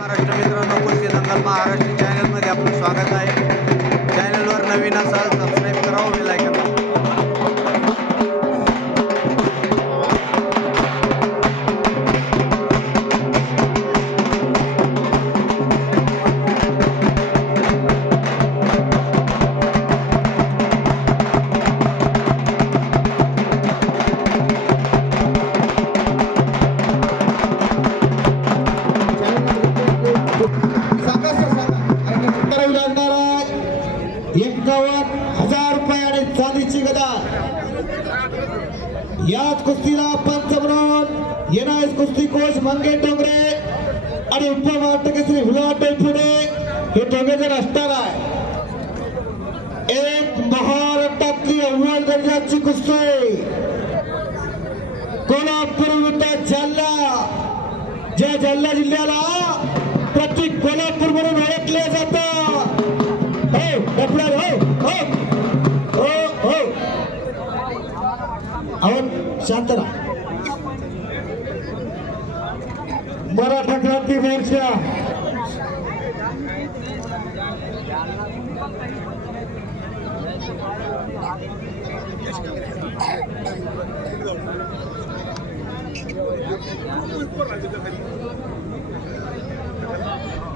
महाराष्ट्र मित्रांनो, कुस्ती दंगल महाराष्ट्र चॅनलमध्ये आपलं स्वागत आहे. चॅनलवर नवीन असाल सबस्क्राईब करा व बेल आयकॉन दाबा. चांदीची गदा याच कुस्तीला पंच म्हणून येणारे कुस्ती कोच मंगे डोंगरे आणि उपमहाराष्ट्र केसरी विलाट पुणे हे दोघे जण असणार आहे. एक महाराष्ट्रातली अव्वल दर्जाची कुस्ती कोल्हापूर विरुद्ध जालना. ज्या जालना जिल्ह्याला प्रत्येक कोल्हापूर म्हणून ओळखले जातं. शांत राहा. मराठा क्रांती मोर्चा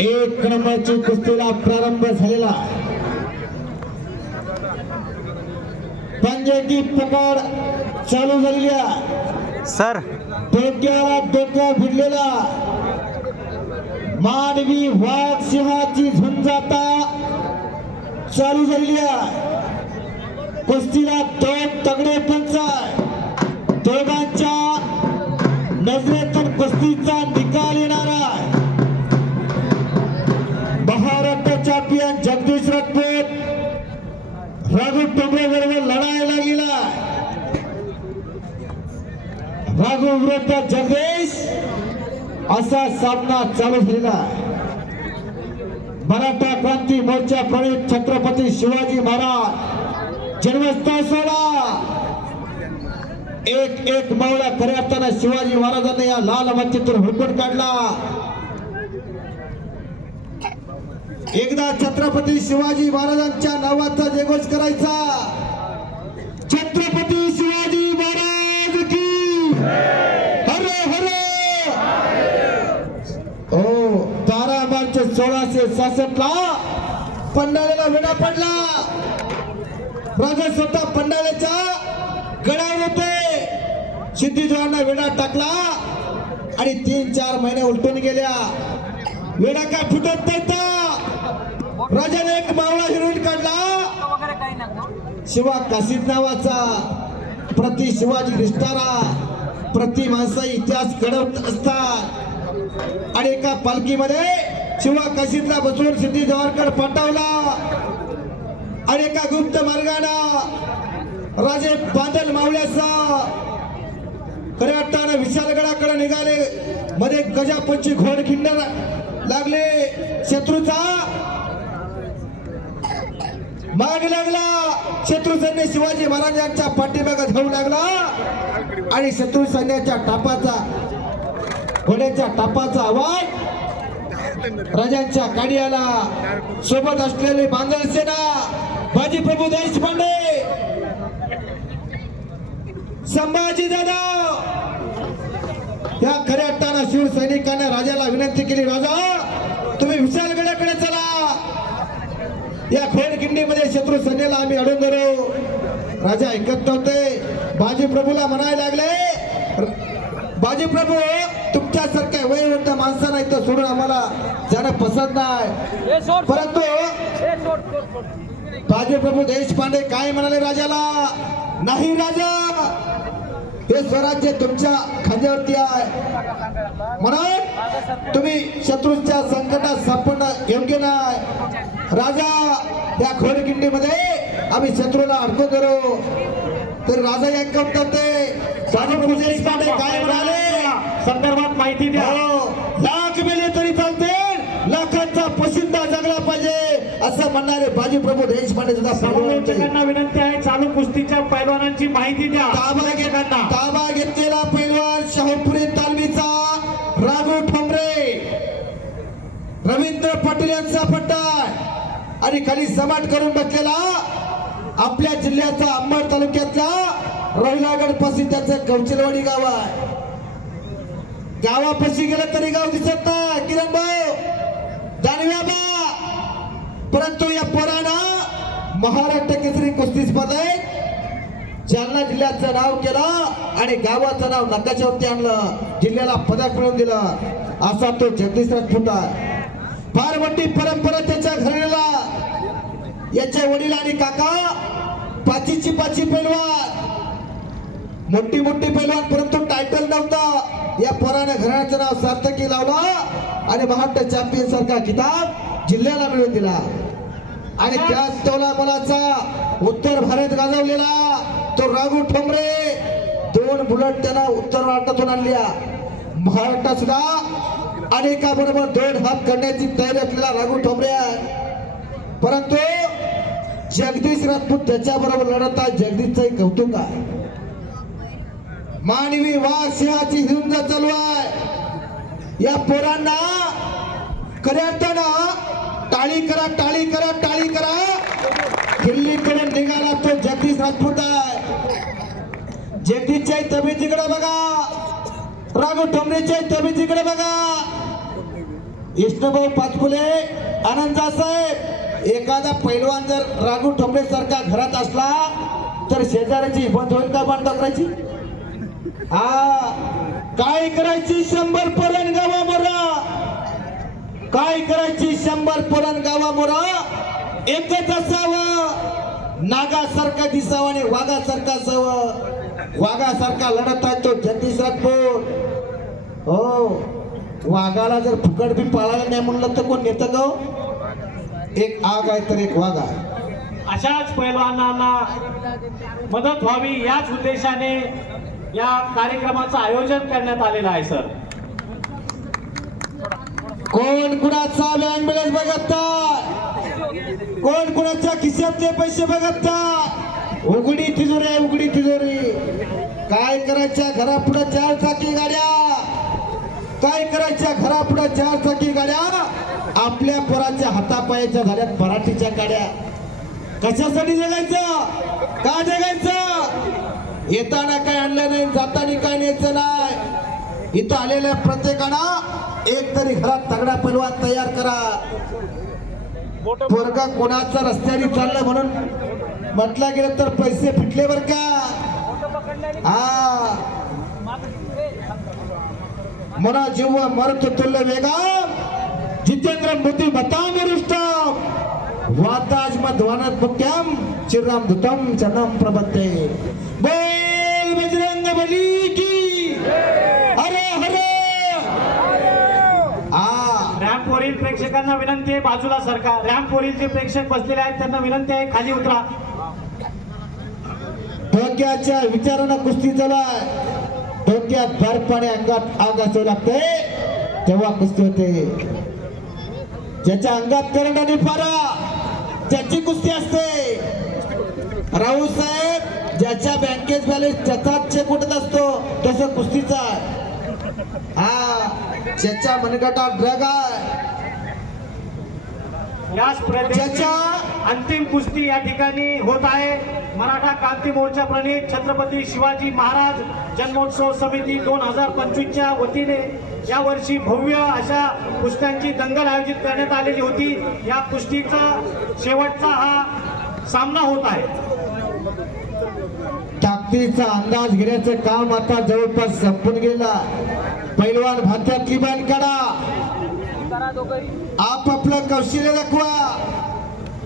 एक नंबरची कुस्तीला प्रारंभ झालेला. पंजाबी पकड चालू झालेली आहे. सर डोक्याला डोका भिडलेला मानवी वाघ सिंहाची झुंजाता चालू झालेली आहे. कुस्तीला दोन तगडे पंच आहे. दोघांच्या नजरेतून कुस्तीचा निकाल येणार आहे. महाराष्ट्र चॅम्पियन जगदीश राजपूत राघू टोंबरे बरोबर लढायला लागलेला. राघू विरुद्ध जगदीश असा सामना चालू झालेला. मराठा क्रांती मोर्चा प्रणित छत्रपती शिवाजी महाराज जन्मस्थळ सोहळा. एक एक मावळा खऱ्या अर्थानं शिवाजी महाराजांनी या लाल मातीतून हुकून काढला. एकदा छत्रपती शिवाजी महाराजांच्या नावाचा जयघोष करायचा. छत्रपती शिवाजी महाराज की हर हर. हो 12 मार्च 1666 ला पन्हाळ्याला वेढा पडला. राजा स्वतः पन्हाळ्याच्या गडावर होते. सिद्धीजोरांना वेढा टाकला आणि 3-4 महिने उलटून गेल्या. वेढा काय फुटत नव्हता. राजाने एक मावळा हिरोईन काढला शिवा काशीद नावाचा. प्रति शिवाजी निष्ठारा प्रति माणसा इतिहास घडवत असतात. आणि एका पालखीमध्ये शिवा काशीदला बसवून सिद्धी जवाहरकडे पाठवला. आणि एका गुप्त मार्गाने राजे बादल मावळ्याचा खऱ्या अर्थानं विशालगडाकडे निघाले. मध्ये गजापंची घोडखिंड लागले. शत्रूचा माग लागला. शत्रू सैन्य शिवाजी महाराजांच्या पाठीमागे धावू लागला आणि शत्रू सैन्याच्या टापाचा घोड्याच्या टापाचा आवाज राजांच्या गाडी आला. सोबत असलेले बांधल सेना बाजीप्रभू देशपांडे संभाजी जाधव या खऱ्या अर्थानं शिवसैनिकांना राजाला विनंती केली. राजा तुम्ही विशालगडाकडे चला. या खोडखिंडीमध्ये शत्रू सैन्याला आम्ही अडवून धरू. राजा ऐकत नव्हते. बाजीप्रभूला म्हणायला लागले बाजीप्रभू तुमच्यासारख्या वयोवृद्ध माणसांना इथं सोडून आम्हाला जाणं पसंत नाही. परंतु बाजीप्रभू देशपांडे काय म्हणाले राजाला. नाही राजा हे स्वराज्य तुमच्या खांद्यावरती आहे म्हणून तुम्ही शत्रूच्या संकटात सापडणं योग्य नाही. राजा या खोडखिंडीमध्ये आम्ही शत्रूला अडकून धरू. तर राजा ऐकत नव्हते. बाजीप्रभू देशपांडे काय म्हणाले संदर्भात माहिती द्या. लाख मेले तरी चालते लाखांचा पसिंदा जगला पाहिजे असं म्हणणारे बाजीप्रभू देशपांडे सुद्धा विनंती आहे. चालू कुस्तीच्या पैलवानांची माहिती द्या. ताबा घेतलेला पैलवान शाहूपुरी तालमीचा राघू ठोंबरे रवींद्र पाटील यांचा पट्टा आणि खाली समाट करून बसलेला आपल्या जिल्ह्याचा अंबड तालुक्यातला रहिलागड पाशी त्याचं कवचिलवाडी गाव आहे. गावापाशी गेलं तरी गाव दिसत नाही किरण भाऊ दानव्या बा, परंतु या पोरानं महाराष्ट्र केसरी कुस्ती स्पर्धेत जालना जिल्ह्याचं नाव केलं आणि गावाचं नाव नकाशावरती आणलं, जिल्ह्याला पदक मिळवून दिलं. असा तो जगदीश राजपूत आहे. फार मोठी परंपरा त्याच्या घराला. याचे वडील आणि काका पाचीची पाची पैलवान, मोठी मोठी पैलवान, परंतु टायटल नव्हता. या पोरानं घराण्याचं नाव सार्थकी लावलं आणि महाराष्ट्र चॅम्पियन सारखा किताब जिल्ह्याला मिळवून दिला. आणि त्याच तोला मुलाचा उत्तर भारत गाजवलेला तो राघू ठोंबरे, 2 बुलेट त्यानं उत्तर भारतातून आणल्या. महाराष्ट्रात सुद्धा अनेकाबरोबर 2 हात करण्याची तयारी असलेला राघू ठोंबरे आहे. परंतु जगदीश राजपूत त्याच्याबरोबर लढत आहे. जगदीशचं कौतुक आहे. मानवी वाघ सिंहाची हिंद चालू आहे. या पोरांना खऱ्या अर्थानं टाळी करा, टाळी करा, टाळी करा. दिल्लीकडे निघाला तो जगदीश राजपूत आहे. जगदीशच्या तब्येतीकडे बघा, राघव ठोंबरेच्या तब्येतीकडे बघा. विष्णुभाऊ पाचपुले आनंद साहेब, एखादा पैलवान जर राघव ठोंबरे सारखा घरात असला तर शेजाऱ्याची बंद होईल का बंद करायची? हा, काय करायची 100 पोरण गावा मोरा, काय करायची 100 पोरण गावा मोरा. एकच असावं, नागासारखा दिसावं आणि वाघासारखा असावं. वाघासारखा लढत आहे तो जगदीश राजपूत. हो, वाघाला जर फुकट बी पाळायला नाही म्हणलं तर कोण नेतं का? एक आग आहे तर एक वाघ आहे. अशाच पैलवानांना मदत व्हावी याच उद्देशाने या कार्यक्रमाचं आयोजन करण्यात आलेलं आहे. सर, कोण कुणाचा ॲम्ब्युलन्स बघता, कोण कुणाच्या खिशातले पैसे बघता. उघडी तिजोरी आहे, उघडी तिजोरी. काय करायच्या घरापुढे 4 चाकी गाड्या, काय करायच्या घरापुढे 4 चाकी गाड्या. आपल्या पोराच्या हातापायाच्या झाल्यात मराठीच्या गाड्या. कशासाठी जगायचं, का जगायचं? येताना काय आणलं नाही, जाताना काय न्यायचं नाही. इथं आलेल्या प्रत्येकानं एक तरी घरात तगडा पैलवान तयार करा. पोरगा कोणाचा रस्त्याने चाललं म्हणून म्हटलं गेलं तर पैसे फिटले बर का. हा, मना जीव मरत तुल्य वेगा जितेंद्र मोती बताम वाताज मध्वानत मुक्याम चिरराम दुतम चरणम प्रबत्ते. बोल बजरंग बली की हरे हरे. रॅम्पवरील प्रेक्षकांना विनंती आहे बाजूला सरका. रॅम्पवरील जे प्रेक्षक बसलेले आहेत त्यांना विनंती आहे खाली उतरा. डोक्याच्या विचारानं कुस्ती चालू आहे. डोक्यात बर्फ आणि अंगात आग असावं लागते तेव्हा कुस्ती होते. ज्याच्या अंगात करंट आणि पारा त्याची कुस्ती असते. राऊत साहेब, ज्याच्या बँकेत बॅलन्स त्याचाच चेक उठत असतो तसं कुस्तीचा. हा, ज्याच्या मनगटात ड्रग आहे, या स्पर्धेच्या अंतिम कुस्ती या ठिकाणी होत आहे. मराठा क्रांती मोर्चा प्रणित छत्रपती शिवाजी महाराज जन्मोत्सव समिती 2025 च्या वतीने या वर्षी भव्य अशा कुस्त्यांची दंगल आयोजित करण्यात आलेली होती. या कुस्तीचा शेवटचा हा सामना होत आहे. ताकदीचा अंदाज घेण्याचं काम आता जवळपास संपून गेला. पैलवान भात्यातली बाण काढा, आपापलं कौशल्य दाखवा.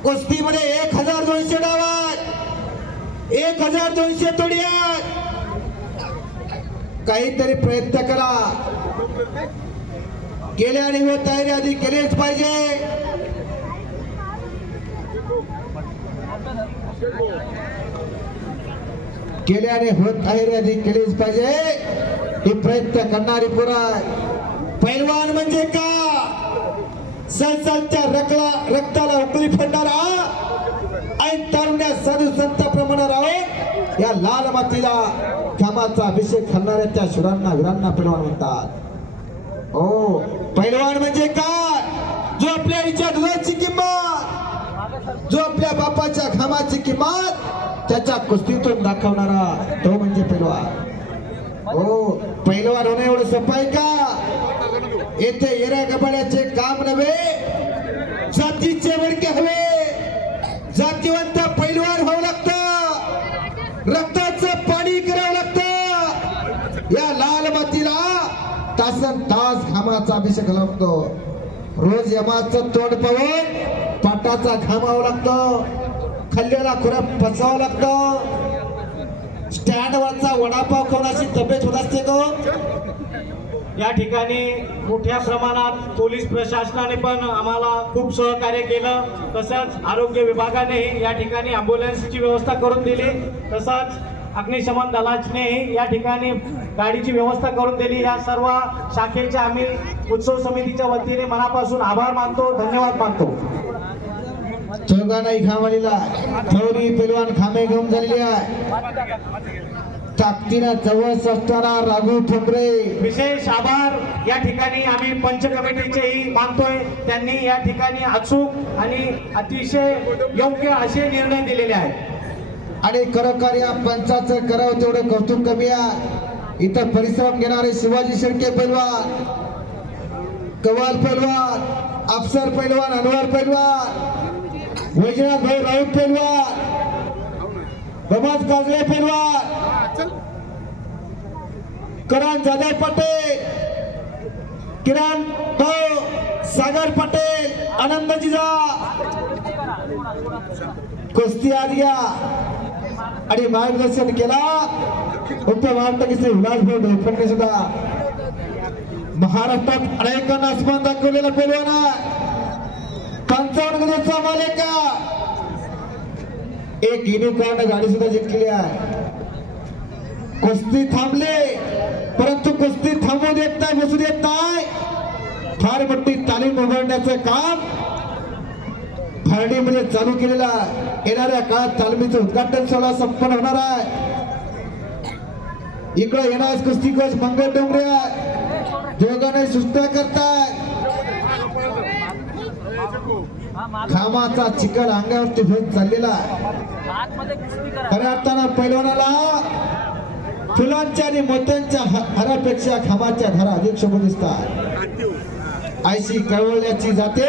कुस्तीमध्ये 1200 डावात 1200 तोड्यात काहीतरी प्रयत्न करा. गेल्याने व तयारी आधी केलीच पाहिजे. गेल्याने होत तयारी आधी केलीच पाहिजे. हे प्रयत्न करणारी पुरा. पैलवान म्हणजे का? सलसलच्या रक्ताला उकळी फडणारा आणि तरुण्या साधू संताप्रमाणे राहून या लाल मातीला घामाचा अभिषेक करणाऱ्या त्या शुरांना वीरांना पैलवान म्हणतात. हो, पैलवान म्हणजे काय? किंमत त्याच्या कुस्तीतून दाखवणारा तो म्हणजे पैलवान. हो, पैलवान होणं एवढं सोपं आहे का? येथे येऱ्या गबाड्याचे काम नव्हे, जातीचे वडके हवे. जातीवंत पैलवान व्हावं लागतं, रक्ताचं पाणी करावं लागतं. या लाल मातीला तासन तास घामाचा अभिषेक लागतो. रोज यमाचं तोंड पाहून पाटाचा घामावं लागतं, खाल्लेला खुराक पचावं लागतं. स्टँडवरचा वडापाव खाण्याची तब्येत होत असते का? या ठिकाणी मोठ्या प्रमाणात पोलीस प्रशासनाने पण आम्हाला खूप सहकार्य केलं. तसंच आरोग्य विभागानेही या ठिकाणी ॲम्ब्युलन्सची व्यवस्था करून दिली. तसंच अग्निशमन दलाने या ठिकाणी गाडीची व्यवस्था करून दिली. या सर्व शाखेचे आम्ही उत्सव समितीच्या वतीने मनापासून आभार मानतो, धन्यवाद मानतो. चौघांनाही घाम आलेला आहे. थोडी पैलवान घामे घेऊन झालेली आहे. ताकदीनं जवळ असताना राघू ठोंबरे विशेष आभार या ठिकाणी आम्ही पंच कमिटीचेही मानतोय. त्यांनी या ठिकाणी अचूक आणि अतिशय योग्य असे निर्णय दिलेले आहेत. आणि खरोखर या पंचाचं करावं तेवढं कौतुक कमी आहे. इथं परिश्रम घेणारे शिवाजी शेळके पैलवान, कवाल पैलवान, अफसर पैलवान, अनवर पैलवान, वैजनाथ भाई राऊत पैलवान, बमाज काजळे पैलवान, करण जाधव पटेल, किरण भाऊ, सागर पटेल, आनंद जिजा कुस्ती आदिया आणि मार्गदर्शन केला उपमहाराष्ट्र केसरी विलासभाऊ ढोलफडणे सुद्धा. महाराष्ट्रात अनेकांना आसमान दाखवलेला पैलवान आहे. 55 गजाचा मालक एक युनिकॉर्न गाडी सुद्धा जिंकलेली आहे. कुस्ती थांबले परंतु कुस्ती थांबू देत नाही, बसू देत नाही. फार मोठी तालीम उभारण्याचं काम भारडीमध्ये चालू केलेला आहे. येणाऱ्या काळात तालमीचं उद्घाटन सोहळा संपन्न होणार आहे. इकडे येणार कुस्ती कोच मंगल डोंगरे दोघांनी सुस्त्या करताय. घामाचा चिखल अंगावरती भेट चाललेला आहे. खऱ्या अर्थानं पैलवानाला फुलांच्या आणि मोत्यांच्या हारापेक्षा घामाच्या धारा अधिक शोभून दिसतात. आयशी कळवळल्याची जाते.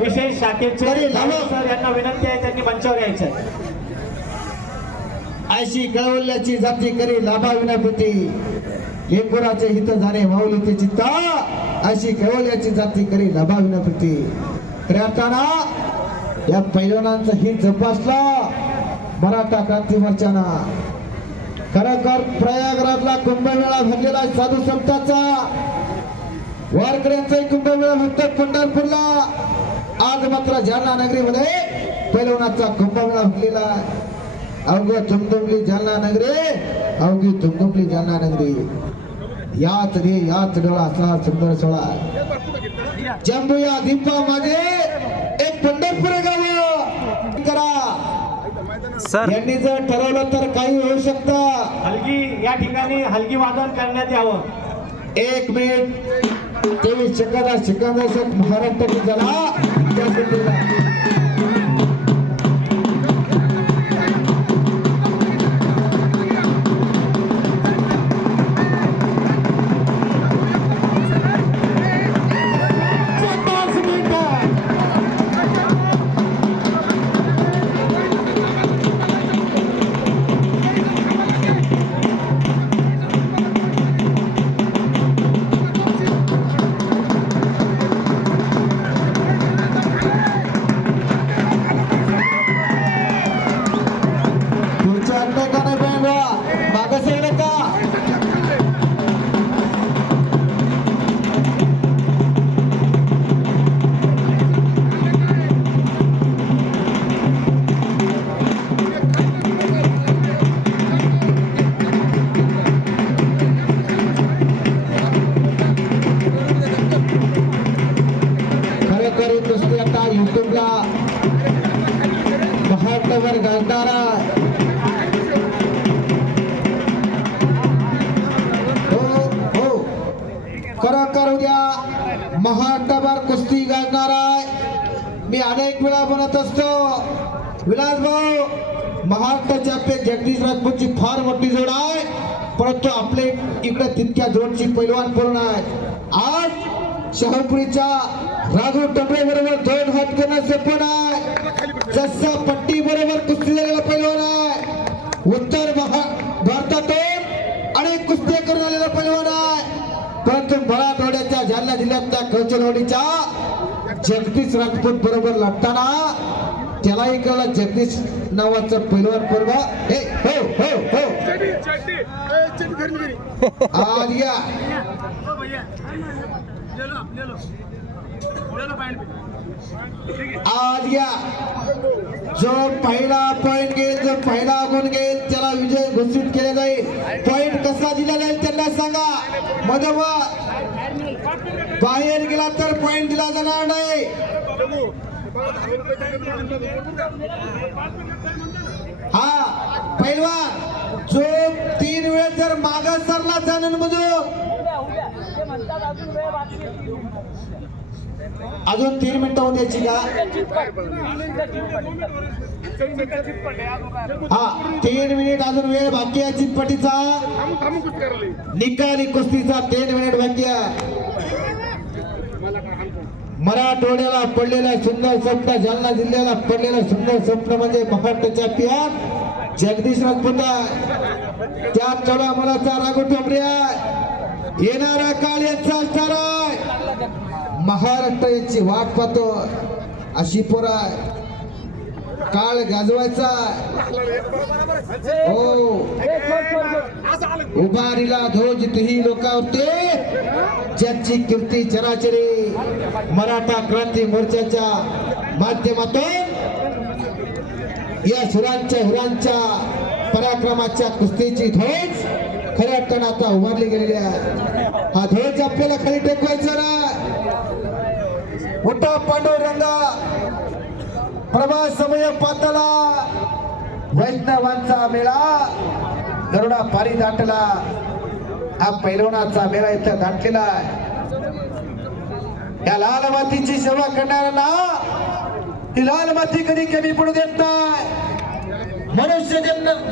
विशेष शाखेचे सर यांना विनंती आहे, त्यांनी मंचावर यायचं आहे. आयशी कळवळल्याची जाती करी लाभा विनापती, लेकराचे हित जाणे माऊली ते चित्ता. आयशी कळवळल्याची जाती करी लाभा विनापती. खऱ्या अर्थानं या पैलवानांचं हित जोपासला मराठा क्रांती मोर्चाना. खरोखर प्रयागराजला कुंभमेळा भरलेला साधू संतांचा, वारकऱ्यांचाही कुंभमेळा भरतो पंढरपूरला. आज मात्र जालना नगरीमध्ये पैलवानाचा कुंभमेळा भरलेला आहे. अवघ तुमदुमली जालना नगरी, अवघी तुमदुमली जालना नगरी. याच रे याच डोळा असा सुंदर सोळा जंबूया दीपा माझे एक पंढरपूर गाव करा. सर यांनी जर ठरवलं तर काही होऊ शकतं. हलगी या ठिकाणी हलगी वादन करण्यात यावं. 1 मिनिट 23 सेकंद महाराष्ट्र झाला त्या सुंदरला. महाराष्ट्रभर गाजणारा हो खरोखर उद्या महाराष्ट्रभर कुस्ती गाजणार आहे. मी अनेक वेळा म्हणत असतो विलास भाऊ महाराष्ट्र चॅम्पियन जगदीश राजपूतची फार मोठी जोड आहे, परंतु आपले इकडे तितक्या जोडची पैलवान पूर्ण आहे. आज शहापुरीच्या राघव टोपे बरोबर 2 हात करणं सोपं आहे. जसा पट्टी बरोबर कुस्ती झालेला पैलवान आहे. उत्तर भारतातून अनेक कुस्त्या करून आलेला पैलवान आहे, परंतु मराठवाड्याच्या जालना जिल्ह्यातल्या कळचलवाडीच्या जगदीश राजपूत बरोबर लढताना त्यालाही कळलं जगदीश नावाचं पैलवान पोरगा हे हो हो हो आज या आज या जो पहिला पॉइंट घेईल, जो पहिला गुण घेईल त्याला विजय घोषित केला जाईल. पॉइंट कसा दिला जाईल त्यांना सांगा. मधोमध बाहेर गेला तर पॉइंट दिला जाणार नाही. हा पहिलवान जो 3 वेळेस जर मागे सरला जाणून मधून अजून 3 मिनिटं होऊन द्यायची का? हा 3 मिनिट अजून वेळ बाकी आहे. चितपटीचा निकाली कुस्तीचा 3 मिनिट बाकी आहे. मराठवाड्याला पडलेला सुंदर स्वप्न, जालना जिल्ह्याला पडलेला सुंदर स्वप्न म्हणजे महाराष्ट्र चॅम्पियन जगदीश राजपूत आहे. त्या चढा मनाचा राघव टोपरे आहे. येणारा काळ यांचा असणार आहे. महाराष्ट्र याची वाट पाहतो अशी पोर आहे. काळ गाजवायचा हो. उभारीला ध्वज तेही लोकावते, ज्याची कीर्ती चराचरी. मराठा क्रांती मोर्चाच्या माध्यमातून या सुरांच्या हुरांच्या पराक्रमाच्या कुस्तीची ध्वज खऱ्या अर्थानं आता उभारली गेलेली आहे. हा ध्वज आपल्याला खाली टेकवायचा ना. मोठा पांडुरंगा प्रभा समय पातला वैष्णवांचा मेळा गरुडा पारी दाटला. हा पैलवानाचा मेळा इथं दाटलेला आहे. या लाल मातीची सेवा करणाऱ्यांना ही लाल माती कधी कमी पडू देत नाही. मनुष्य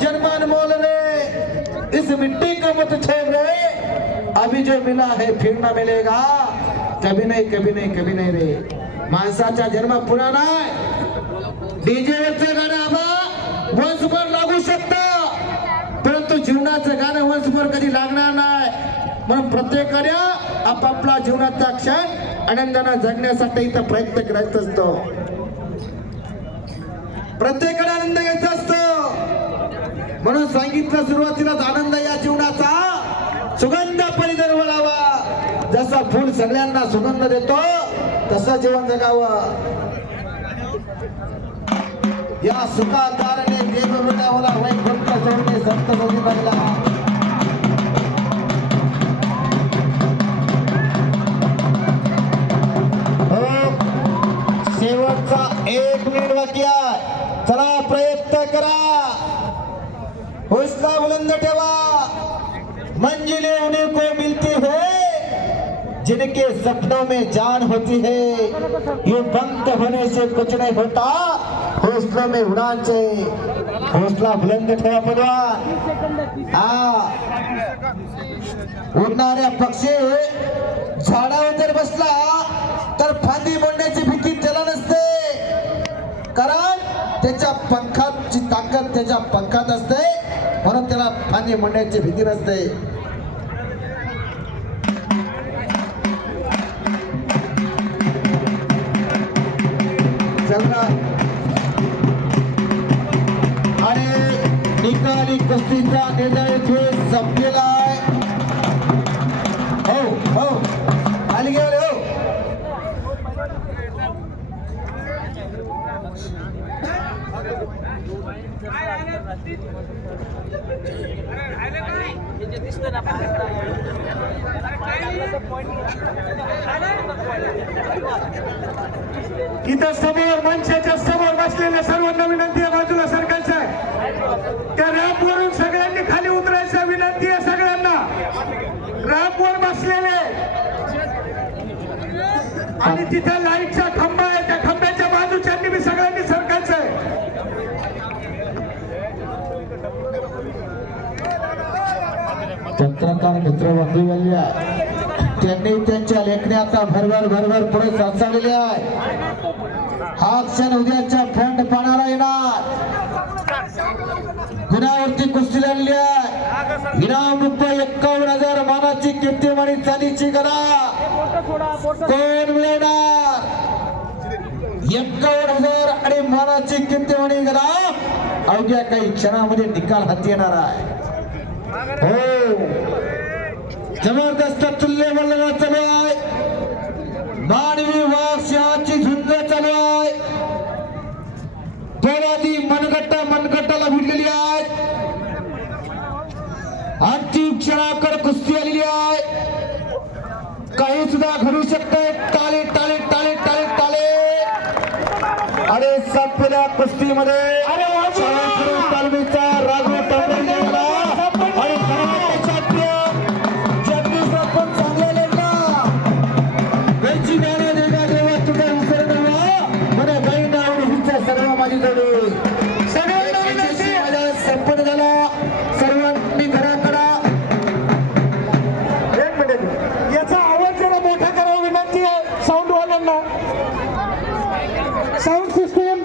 जन्म अनमोल रे, इस मिट्टी का मत छेड़ रे, अभी जो मिला है फिर ना मिलेगा, कभी नहीं कभी नहीं कभी नहीं रे. माणसाचा जन्म पुन्हा नाही. डीजे वरचं गाणं आबा वंशभर लागू शकतं, परंतु जीवनाचं गाणं वंशभर कधी लागणार नाही. म्हणून प्रत्येकाने आपापला जीवनाचा क्षण आनंदाने जगण्यासाठी इथं प्रयत्न करायचा असतो. प्रत्येकाने आनंद घ्यायचा असतो. म्हणून सांगितलं सुरुवातीलाच आनंद या जीवनाचा सुगंध परिदर वळावा. जसा फूल सगळ्यांना सुगंध देतो तसं जीवन जगावं. या सुखा कारणे देव मिळावला वैकुंठ सोडणे संत सोडी लागला. शेवटचा 1 मिनिट बाकी आहे. चला प्रयत्न करा, हौसला बुलंद ठेवा. मंजिलें उन्हीं को मिलती है जिनके सपनों में जान होती है. ये पंख होने से कुछ नहीं होता, हौसलों में उड़ान चाहिए. हौसला बुलंद ठेवा पैलवान. हा उडणाऱ्या पक्षी झाडावर जर बसला तर फांदी मोडण्याची भीती त्याला नसते, कारण त्याच्या पंखाची ताकद त्याच्या पंखात असते, म्हणून त्याला फांदी मोडण्याची भीती नसते. आणि निकाली कुस्तीचा निर्णय खेळ संपलेला आहे. हो हो खाली गेले हो. इथं समोर मंचाच्या समोर बसलेल्या सर्वांना विनंती आहे, बाजूला सरकारचं आहे. त्या रॅम्प वरून सगळ्यांनी खाली उतरायचं विनंती आहे. सगळ्यांना रॅम्प वर बसलेले आणि तिथे लाईटचा खांबा आहे, त्या खांब्याच्या बाजूच्या बी सगळ्यांनी सरकारचं आहे. लहान मित्र बंधू झाले आहे त्यांनी त्यांच्या लेखणी आता भरभर पुढे चाललेले आहे. हा क्षण उद्याच्या फ्रंट पाण्याला येणार. गुणावरती कुस्ती लागली आहे. इनाम रुपये 51,000 मानाची कीर्तिमानी चालीची गदा कोण मिळणार? 51,000 आणि मानाची कीर्तिमानी गदा अवघ्या काही क्षणामध्ये निकाल हाती येणार आहे. हो, जबरदस्त तुल्य मल्लना चालू आहे. मानवी वाक्षाची झुंज चालू आहे. पोरादी मनगट्टाला भिडलेली आहे. अंतिम क्षणाकडे कुस्ती आलेली आहे. काही सुद्धा घडू शकते. टाळे टाळे टाळे टाळे टाळे आणि संपलेल्या कुस्तीमध्ये तालमीचा राघव टोपे गेला आणि चॅम्पियन जगदीश पण चांगला लढला. वेची ज्ञाना देगा देवा तुझा विसर नवा मला काही नावडीचा सर्व माझी जोडी सगळ्यांना संपन्न झाला. सर्वांनी घराकडा एक मिनिट याचा आवाज जरा मोठा करावा विनंती आहे साऊंड वाल्यांना. Sound system